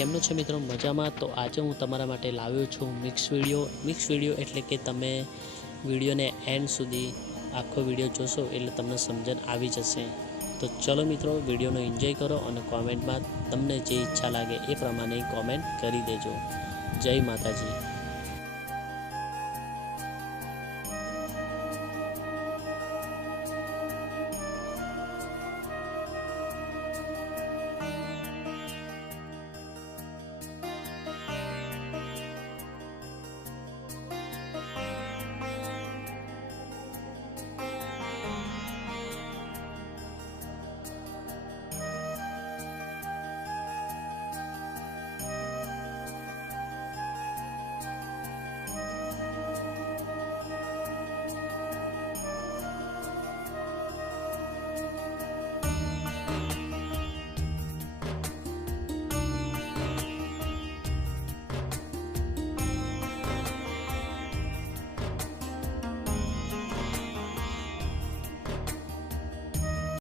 કેમનો છે મિત્રો? મજામાં? તો આજે હું તમારા માટે લાવ્યો છું મિક્સ વિડીયો એટલે કે તમે વિડીયોને એન્ડ સુધી આખો વિડીયો જોશો એટલે તમને સમજણ આવી જશે. તો ચલો મિત્રો, વિડીયોનો એન્જોય કરો અને કોમેન્ટમાં તમને જે ઈચ્છા લાગે એ પ્રમાણે કોમેન્ટ કરી દેજો. જય માતાજી.